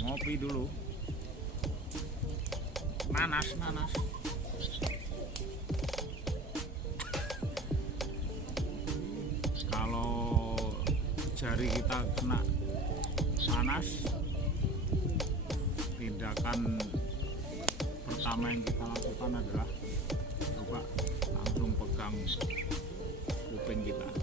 ngopi dulu. Nanas. Kalau jari kita kena panas, tindakan pertama yang kita lakukan adalah coba langsung pegang kuping kita.